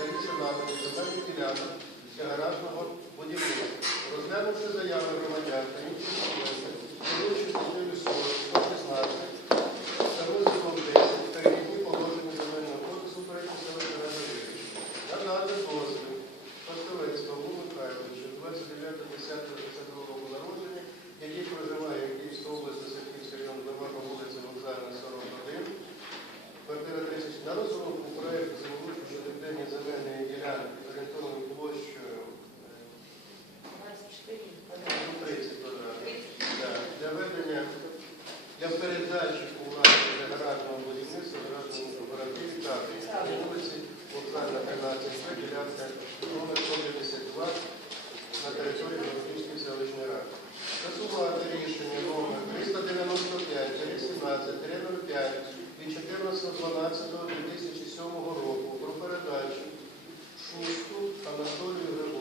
раніше наданих земельних ділянок для гаражного будівництва. Розглянувши заяви громадян та інших інтересів, керуючи статтею 40 5 від 14.12.2007 року про передачу Шусту Анатолію Григорію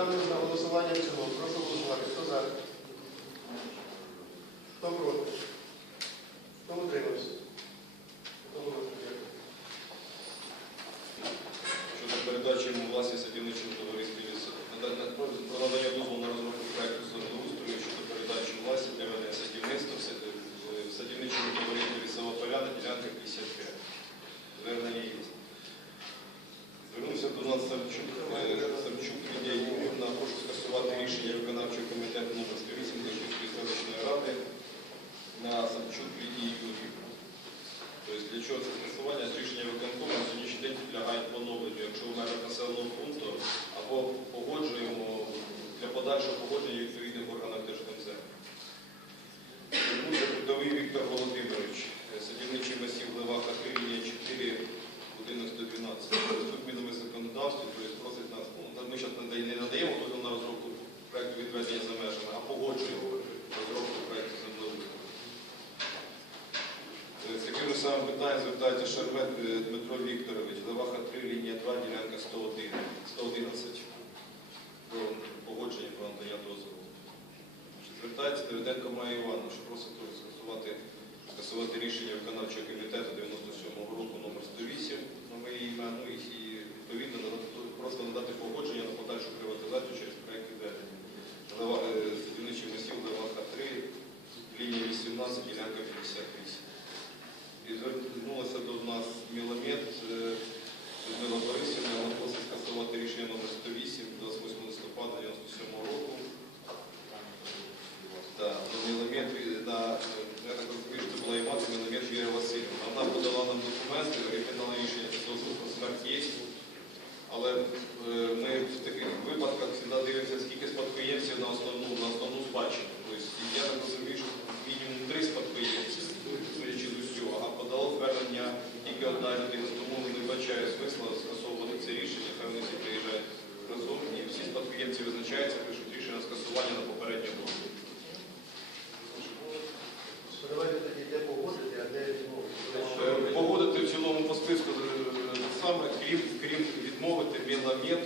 ставлю на голосування в цілому. Прошу голосувати. Хто за? Хто проти? Хто утримався? Щодо передачі йому власність обівничому товаристві лісу. Про надання дозволу на розробку. населеного пункту або погоджуємо для подальшого погодження відповідних органах держконцерну. Трудовий Віктор Володимирович, садівничий масів Леваха, Киріння 4, будинок 112. Змінами законодавства, тобто просить нас, ну, ми зараз не надаємо дозвіл на розробку проєкту відведення за межами, а погоджуємо розробку проєкту землеустрою. Е, з яким самим питанням звертається Шармет е, Дмитро Віктор. тому що просить скасувати, скасувати рішення виконавчого комітету 97-го року номер 108 на моє ім'я, ну і відповідно просто надати погодження. таємниці визначається, пишуть рішення скасування на попередньому році. Погодити а де відмовити. Погодити в цілому по списку е, саме, крім крім відмовити Мінамет